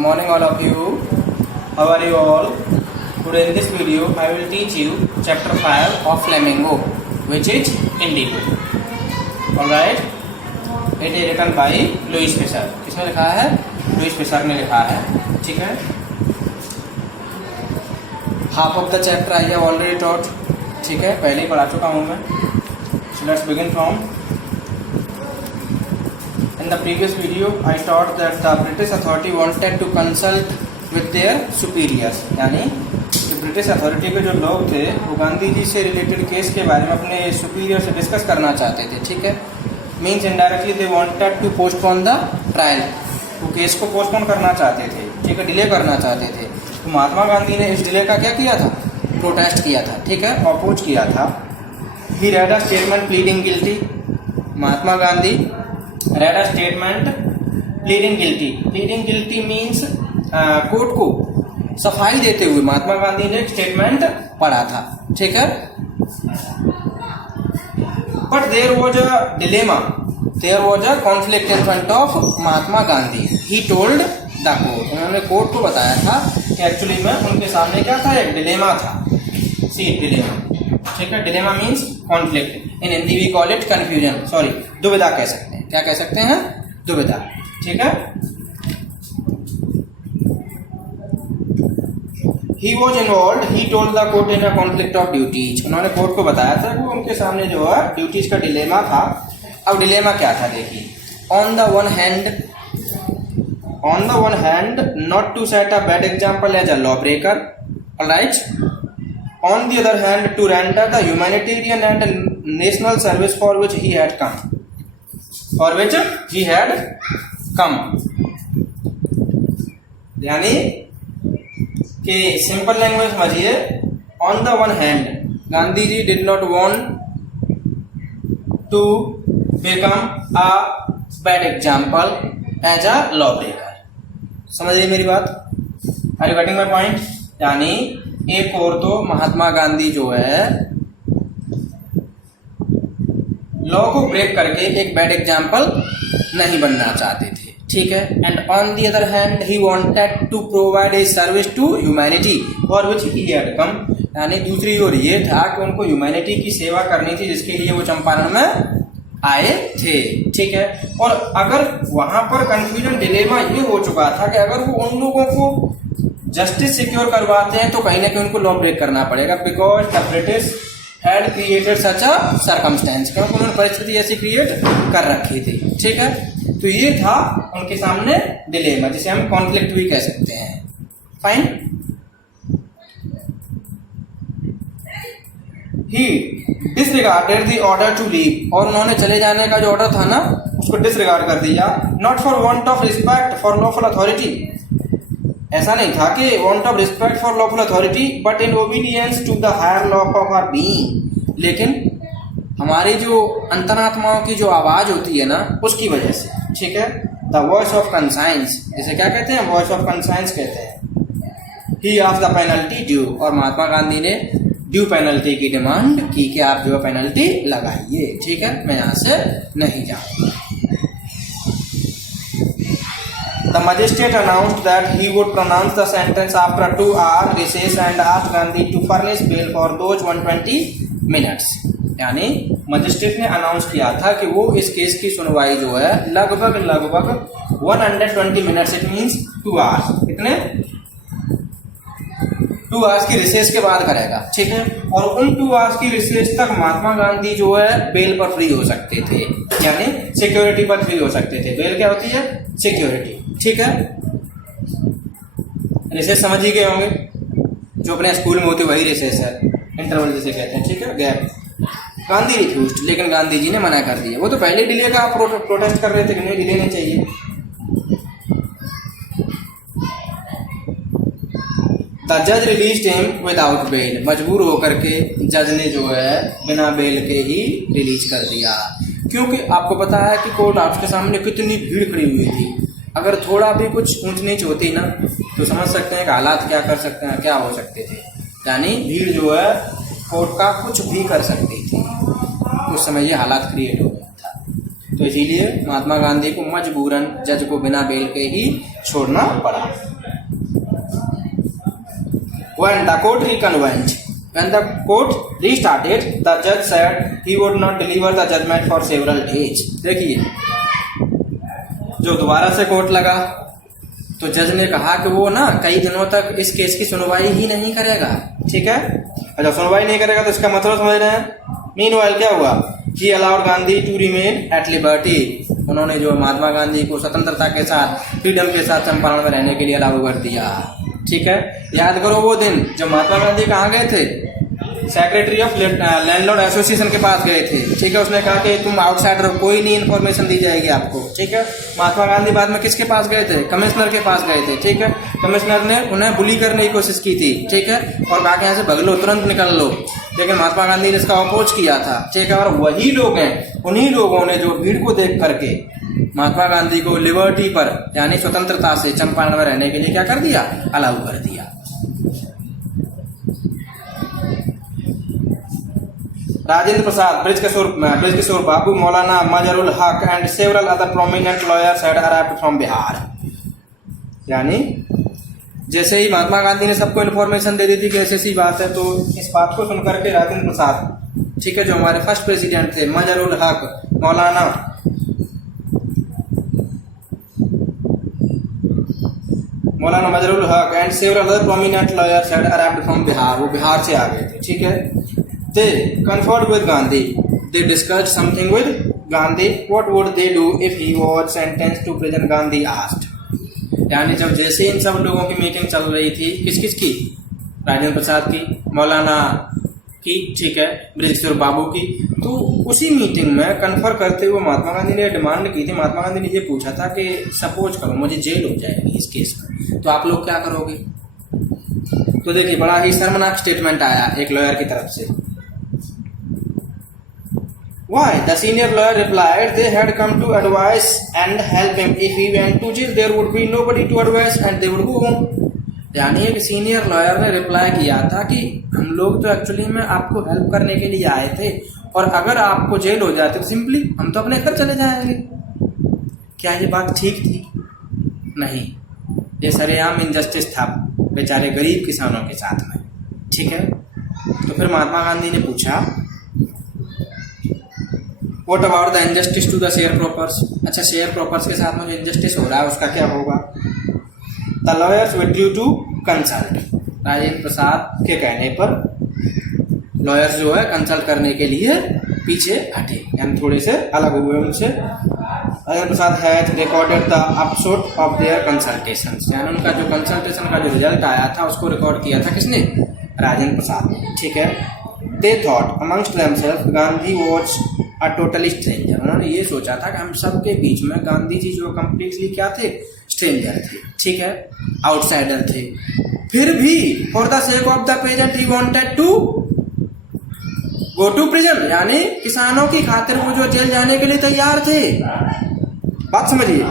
morning all of you. How are you all? Today in this video I will teach you chapter 5 of Flamingo, which is Indigo. Alright, it is written by Louis Fisher. किसने लिखा है? Louis Fisher ने लिखा है. ठीक है. Half of the chapter I have already taught. ठीक है, पहले ही पढ़ा चुका हूँ मैं. So let's begin from. In the previous video, I taught that the British authority wanted to consult with their superiors. यानी ब्रिटिश अथॉरिटी के जो लोग थे वो गांधी जी से रिलेटेड केस के बारे में अपने सुपीरियर से डिस्कस करना चाहते थे. ठीक है. Means indirectly they wanted to postpone the trial. वो केस को पोस्टपोन करना चाहते थे. ठीक है, डिले करना चाहते थे. तो महात्मा गांधी ने इस डिले का क्या किया था? प्रोटेस्ट किया था. ठीक है, अपोज किया था. He read a statement pleading guilty. Mahatma Gandhi read a statement pleading guilty. Pleading guilty means court को सफाई देते हुए महात्मा गांधी ने एक स्टेटमेंट पढ़ा था. ठीक है. But there was a dilemma, there was a conflict in front of Mahatma Gandhi. He told the court. उन्होंने कोर्ट को बताया था कि एक्चुअली में उनके सामने क्या था? एक डिलेमा था. See dilemma. ठीक है. Dilemma means conflict. In Hindi we call it confusion. Sorry, दुविधा कह सकते हैं. क्या कह सकते हैं? दुविधा. ठीक है. He was involved. He told the court in a conflict of duties. उन्होंने कोर्ट को बताया था कि उनके सामने जो है ड्यूटीज का डिलेमा था. अब डिलेमा क्या था देखिए. On the one hand, not to set a bad example as a lawbreaker. Alright. On the other hand, to render the humanitarian and national service for which he had come. यानी कि simple language समझिए. On the one hand Gandhi ji did not want to become a bad example as a law breaker. समझिए मेरी बात. Are you getting my point? यानी एक और तो महात्मा गांधी जो है लॉ को ब्रेक करके एक बैड एग्जाम्पल नहीं बनना चाहते थे. ठीक है. And on the other hand he wanted to provide a service to humanity for which he had come. यानी दूसरी ओर ये था कि उनको ह्यूमैनिटी की सेवा करनी थी जिसके लिए वो चंपारण में आए थे. ठीक है. और अगर वहां पर कंफ्यूजन डिलेमा ये हो चुका था कि अगर वो उन लोगों को जस्टिस सिक्योर करवाते हैं तो कहीं ना कहीं उनको लॉ ब्रेक करना पड़ेगा. Because the British had created such a circumstance. क्योंकि उन्होंने परिस्थिति ऐसी क्रिएट कर रखी थी. ठीक है. तो ये था उनके सामने डिलेमा, जिसे हम कॉन्फ्लिक्ट भी कह सकते हैं. Fine. He disregarded the order to leave. और उन्होंने चले जाने का जो ऑर्डर था ना उसको डिसरिगार्ड कर दिया. Not for want of respect for lawful authority. ऐसा नहीं था कि want of respect for lawful authority but in obedience to the higher law of our being. लेकिन हमारी जो अंतरात्माओं की जो आवाज होती है ना उसकी वजह से. ठीक है. द वॉइस ऑफ कंसाइंस, जिसे क्या कहते हैं? वॉइस ऑफ कंसाइंस कहते हैं. ही ऑफ द पेनल्टी ड्यू. और महात्मा गांधी ने ड्यू पेनल्टी की डिमांड की कि आप जो पेनल्टी लगाइए. ठीक है, मैं यहां से नहीं जाऊंगा. The magistrate announced that he would pronounce the sentence after a 2-hour recess and asked Gandhi to furnish bail for those 120 minutes. यानी मजिस्ट्रेट ने अनाउंस किया था कि वो इस केस की सुनवाई जो है लगभग 120 मिनट्स, इट मीन्स 2 आवर्स. कितने? 2 आवर्स की रिसेस के बाद करेगा. ठीक है. और उन 2 आवर्स की रिसेस तक महात्मा गांधी जो है बेल पर फ्री हो सकते थे. यानी सिक्योरिटी पर फ्री हो सकते थे. बेल क्या होती है? सिक्योरिटी. ठीक है. रिसेस समझ ही गए होंगे. जो अपने स्कूल में होती वही रिसेस है. इंटरवल जिसे कहते हैं. ठीक है. गैप. गांधी रिफ्यूज्ड. लेकिन गांधी जी ने मना कर दिया. वो तो पहले डिले का प्रोटेस्ट कर रहे थे कि नहीं, डिले नहीं चाहिए. द जज रिलीज्ड हिम विदाउट बेल. मजबूर होकर के जज ने जो है बिना बेल के ही रिलीज कर दिया. क्योंकि आपको पता है कि कोर्ट हाउस के सामने कितनी भीड़ खड़ी हुई थी. अगर थोड़ा भी कुछ ऊंच नीच होती ना तो समझ सकते हैं कि हालात क्या कर सकते हैं, क्या हो सकते थे. यानी भीड़ जो है कोर्ट का कुछ भी कर सकती थी. उस समय ये हालात क्रिएट हो गया था. तो इसीलिए महात्मा गांधी को मजबूरन जज को बिना बेल के ही छोड़ना पड़ा। When the court reconvened, when the court restarted, the judge said he would not deliver the judgment for several days. देखिए, जो दोबारा से कोर्ट लगा तो जज ने कहा कि वो ना कई दिनों तक इस केस की सुनवाई ही नहीं करेगा। ठीक है, अच्छा सुनवाई नहीं करेगा तो इसका मतलब समझ रहे हैं। मीनवाइल क्या हुआ, he allowed Gandhi to remain at liberty, उन्होंने जो महात्मा गांधी को स्वतंत्रता के साथ, फ्रीडम के साथ चंपारण में रहने के लिए अलाउ कर दिया। ठीक है, याद करो वो दिन जब महात्मा गांधी कहाँ गए थे, सेक्रेटरी ऑफ लैंडलॉर्ड एसोसिएशन के पास गए थे। ठीक है, उसने कहा कि तुम आउटसाइडर हो, कोई नहीं इन्फॉर्मेशन दी जाएगी आपको। ठीक है, महात्मा गांधी बाद में किसके पास गए थे, कमिश्नर के पास गए थे। ठीक है, कमिश्नर ने उन्हें बुली करने की कोशिश की थी। ठीक है, और कहा कि यहाँ से भग लो, तुरंत निकल लो, लेकिन महात्मा गांधी ने इसका अपोज किया था। ठीक है, और वही लोग हैं, उन्हीं लोगों ने जो भीड़ को देख करके महात्मा गांधी को लिबर्टी पर यानी स्वतंत्रता से चंपारण में रहने के लिए क्या कर दिया, अलाउ कर दिया। राजेंद्र प्रसाद, ब्रिजकिशोर बाबू, मौलाना मजरुल हक and several other prominent lawyers had arrived from Bihar. यानी जैसे ही महात्मा गांधी ने सबको इन्फॉर्मेशन दे दी थी कि ऐसी बात है, तो इस बात को सुनकर के राजेंद्र प्रसाद, ठीक है, जो हमारे फर्स्ट प्रेसिडेंट थे, मजरुल हक, मौलाना मजरुल हक and several other prominent lawyers had arrived from Bihar, वो बिहार से आ गए थे। ठीक है, they conferred with Gandhi, they discussed something with Gandhi, what would they do if he was sentenced to prison, Gandhi asked। यानी जब जैसे इन सब लोगों की मीटिंग चल रही थी, किस की, राजेंद्र प्रसाद की, मौलाना की, ठीक है, ब्रिजकिशोर बाबू की, तो उसी मीटिंग में कन्फर करते हुए महात्मा गांधी ने डिमांड की थी। महात्मा गांधी ने ये पूछा था कि सपोज करो मुझे जेल हो जाएगी इस केस में, तो आप लोग क्या करोगे। तो देखिए बड़ा ही शर्मनाक स्टेटमेंट आया एक लॉयर की तरफ से। Why? The senior lawyer replied they had come to advise and help him. If he went to jail, there would be nobody to advise and they would go home. यानी एक senior lawyer ने reply किया था कि हम लोग तो actually में आपको हेल्प करने के लिए आए थे, और अगर आपको जेल हो जाते तो सिंपली हम तो अपने घर चले जाएंगे। क्या ये बात ठीक थी? नहीं, ये सरेआम इनजस्टिस था बेचारे गरीब किसानों के साथ में। ठीक है, तो फिर महात्मा गांधी ने पूछा What about the injustice to the sharecroppers? अच्छा, sharecroppers के साथ में जो injustice हो रहा है उसका क्या होगा? The lawyers withdrew to consult. Rajendra Prasad के कहने पर लॉयर्स जो है कंसल्ट करने के लिए पीछे हटे, यानी थोड़े से अलग हुए उनसे। Rajendra Prasad has recorded the upshot of their consultations, यानी उनका जो कंसल्टेशन का जो रिजल्ट आया था उसको रिकॉर्ड किया था किसने, राजेंद्र प्रसाद ने। ठीक है, they thought amongst themselves Gandhi was a total stranger, उन्होंने ये सोचा था कि हम सब के बीच में गांधी जी जो कम्प्लीटली क्या थे, स्ट्रेंजर थे। ठीक है, आउटसाइडर थे। फिर भी for the sake of the peasant he wanted to go to prison, यानी किसानों की खातिर वो जो जेल जाने के लिए तैयार थे। बात समझिए।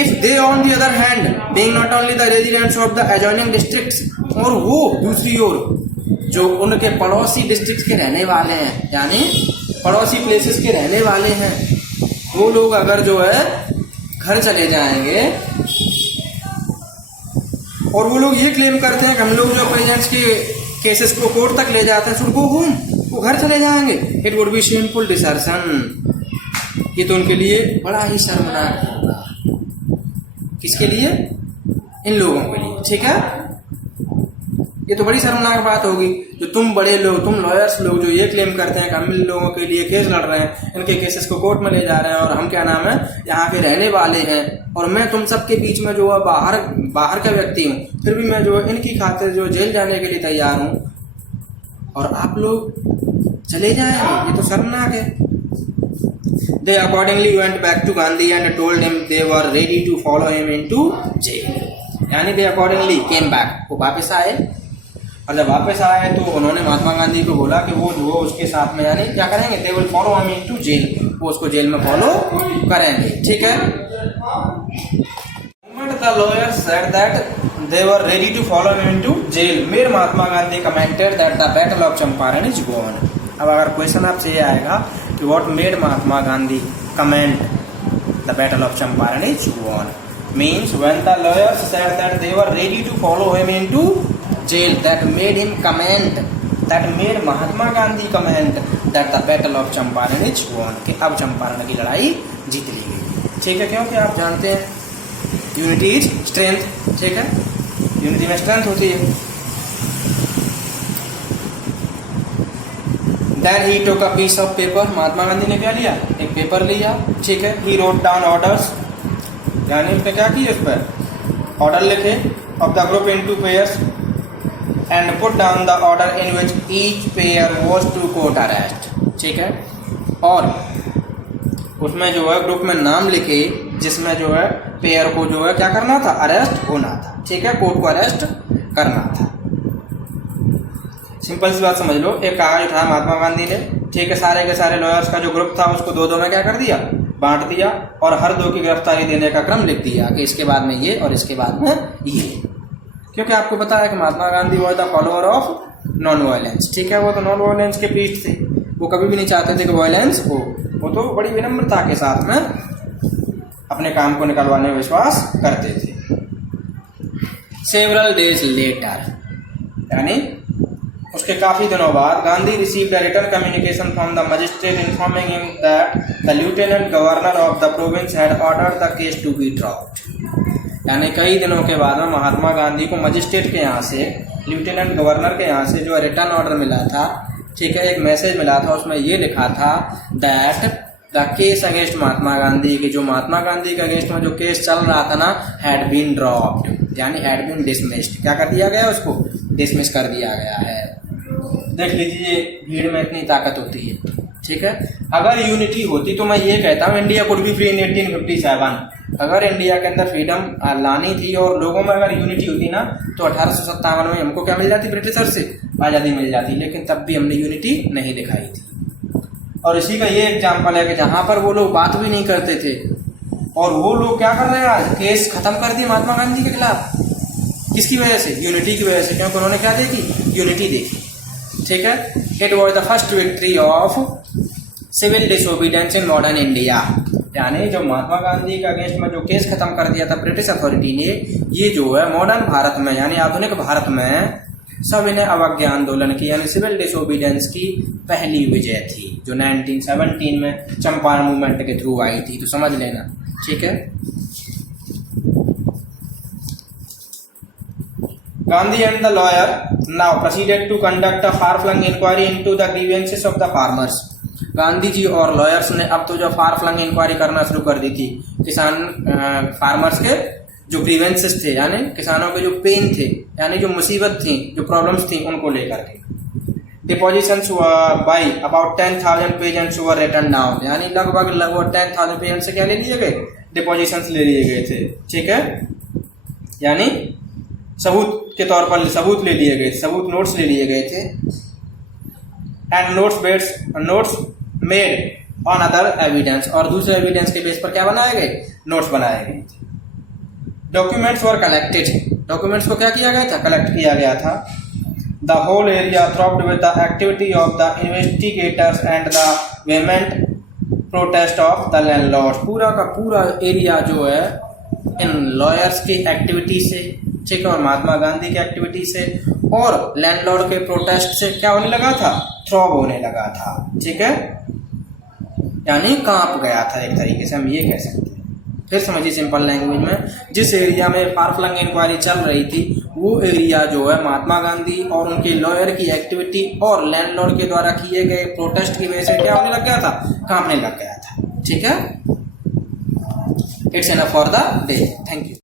If they on the other hand being not only the residents of the adjoining districts, और वो दूसरी ओर जो उनके पड़ोसी डिस्ट्रिक्ट के रहने वाले हैं, यानी पड़ोसी प्लेसेस के रहने वाले हैं, वो लोग अगर जो है घर चले जाएंगे और वो लोग ये क्लेम करते हैं कि हम लोग जो पेजेंट्स के केसेस को कोर्ट तक ले जाते हैं, शुड गो होम, वो घर चले जाएंगे, it would be shameful desertion. ये तो उनके लिए बड़ा ही शर्मनाक होगा। किसके लिए? इन लोगों के लिए। ठीक है, ये तो बड़ी शर्मनाक बात होगी जो तुम बड़े लोग, तुम लॉयर्स लोग जो ये क्लेम करते हैं कि हम इन लोगों के लिए केस लड़ रहे हैं, इनके केसेस को कोर्ट में ले जा रहे हैं, और हम क्या नाम है यहाँ के रहने वाले हैं, और मैं तुम सबके बीच में जो है बाहर का व्यक्ति हूँ, फिर भी मैं जो है इनकी खातिर जो जेल जाने के लिए तैयार हूँ, और आप लोग चले जाएंगे। ये तो शर्मनाक है। They accordingly went back to Gandhi and told him they were ready to follow him into jail. यानी they accordingly came back, वो वापस आए, और जब वापस आए तो उन्होंने महात्मा गांधी को बोला कि वो जो उसके साथ में यानी क्या करेंगे, they will follow him into jail, वो उसको जेल में फॉलो करेंगे। ठीक है, the lawyers said that they were ready to follow him into jail, Mahatma Gandhi commented that the battle of Champaran is gone. अब अगर क्वेश्चन आपसे ये आएगा कि what made Mahatma Gandhi comment the battle of Champaran is won, means when the lawyers said that they were ready to follow him into jail, that made him comment, that made Mahatma Gandhi comment that the battle of Champaran is won, कि अब चंपारण की लड़ाई जीत ली गई। ठीक है, क्योंकि आप जानते हैं यूनिटी इज स्ट्रेंथ। ठीक है, यूनिटी में स्ट्रेंथ होती है। Then he took a piece of paper, Mahatma Gandhi ने क्या लिया, एक पेपर लिया। ठीक है, he wrote down orders, यानी उसने क्या किया, उस पर ऑर्डर लिखे of the group into pairs and put down the order in which each pair was to court arrest। ठीक है, और उसमें जो है ग्रुप में नाम लिखे जिसमें जो है पेयर को जो है क्या करना था, अरेस्ट होना था। ठीक है, कोर्ट को अरेस्ट करना था। सिंपल सी बात समझ लो, एक कागज उठाया महात्मा गांधी ने। ठीक है, सारे के सारे लॉयर्स का जो ग्रुप था उसको दो दो में क्या कर दिया, बांट दिया, और हर दो की गिरफ्तारी देने का क्रम लिख दिया कि इसके बाद में ये और इसके बाद में ये, क्योंकि आपको पता है कि Mahatma Gandhi was the follower of non violence. ठीक है, वो तो नॉन वायलेंस के पीठ थे, वो कभी भी नहीं चाहते थे कि वायलेंस हो, वो तो बड़ी विनम्रता के साथ में अपने काम को निकलवाने में विश्वास करते थे। सेवरल डेज लेटर, यानी उसके काफी दिनों बाद, Gandhi received a written communication from the magistrate informing him that the lieutenant governor of the province had ordered the case to be dropped. यानी कई दिनों के बाद में महात्मा गांधी को मजिस्ट्रेट के यहाँ से, लेफ्टिनेंट गवर्नर के यहाँ से जो रिटर्न ऑर्डर मिला था। ठीक है, एक मैसेज मिला था, उसमें ये लिखा था that the case against Mahatma Gandhi, की जो महात्मा गांधी के अगेंस्ट में जो केस चल रहा था ना, हैड बीन ड्रॉप्ड, यानी हैड बीन डिसमिस्ड। क्या कर दिया गया, उसको डिसमिस कर दिया गया है। देख लीजिए, भीड़ में इतनी ताकत होती है। ठीक है, अगर यूनिटी होती तो मैं ये कहता हूँ India could be free in 1857। अगर इंडिया के अंदर फ्रीडम लानी थी और लोगों में अगर यूनिटी होती ना, तो 1857 में हमको क्या मिल जाती, ब्रिटिशर से आज़ादी मिल जाती, लेकिन तब भी हमने यूनिटी नहीं दिखाई थी। और इसी का ये एग्जाम्पल है कि जहाँ पर वो लोग बात भी नहीं करते थे और वो लोग क्या कर रहे हैं, आज केस खत्म कर दिए महात्मा गांधी के खिलाफ। किसकी वजह से, यूनिटी की वजह से, क्योंकि उन्होंने क्या देखी, यूनिटी देखी। ठीक है, it was the first victory of civil disobedience in modern India, यानी जो महात्मा गांधी के अगेंस्ट में जो केस खत्म कर दिया था ब्रिटिश अथॉरिटी ने, ये जो है मॉडर्न भारत में, यानी आधुनिक भारत में सविनय अवज्ञा आंदोलन की, यानी सिविल डिसोबीडियंस की पहली विजय थी, जो 1917 में चंपारण मूवमेंट के थ्रू आई थी। तो समझ लेना। ठीक है, Gandhi and the lawyer now proceeded to conduct a far-flung inquiry into the grievances of the farmers। Gandhi ji और लॉयर्स ने अब तो जो फार फ्लंग इंक्वायरी करना शुरू कर दी थी, किसान फार्मर्स के जो ग्रीवेंसेस थे, यानी किसानों के जो पेन थे, यानी जो मुसीबत थी, जो प्रॉब्लम्स थी, उनको लेकर के। Depositions by about 10,000 peasants were written down, यानी लगभग 10,000 पेजेंट्स से क्या ले लिए गए, डिपोजिशंस ले लिए गए थे। ठीक है, यानी सबूत के तौर पर सबूत ले लिए गए, सबूत नोट्स ले लिए गए थे। And notes made on other evidence, और दूसरे एविडेंस के बेस पर क्या बनाए गए, नोट्स बनाए गए थे। डॉक्यूमेंट्स वर कलेक्टेड, डॉक्यूमेंट्स को क्या किया गया था, कलेक्ट किया गया था। The whole area throbbed with the activity of the investigators and the vehement protest of the landlords, पूरा का पूरा एरिया जो है इन लॉयर्स की एक्टिविटी से, ठीक है, और महात्मा गांधी की एक्टिविटी से और लैंडलॉर्ड के प्रोटेस्ट से क्या होने लगा था, थ्रॉब होने लगा था। ठीक है, यानी कांप गया था, एक तरीके से हम ये कह सकते हैं। फिर समझिए सिंपल लैंग्वेज में, जिस एरिया में फार फ्लंग इंक्वायरी चल रही थी, वो एरिया जो है महात्मा गांधी और उनके लॉयर की एक्टिविटी और लैंडलॉर्ड के द्वारा किए गए प्रोटेस्ट की वजह से क्या होने लग गया था, कांपने लग गया था। ठीक है, it's enough for the day. Thank you.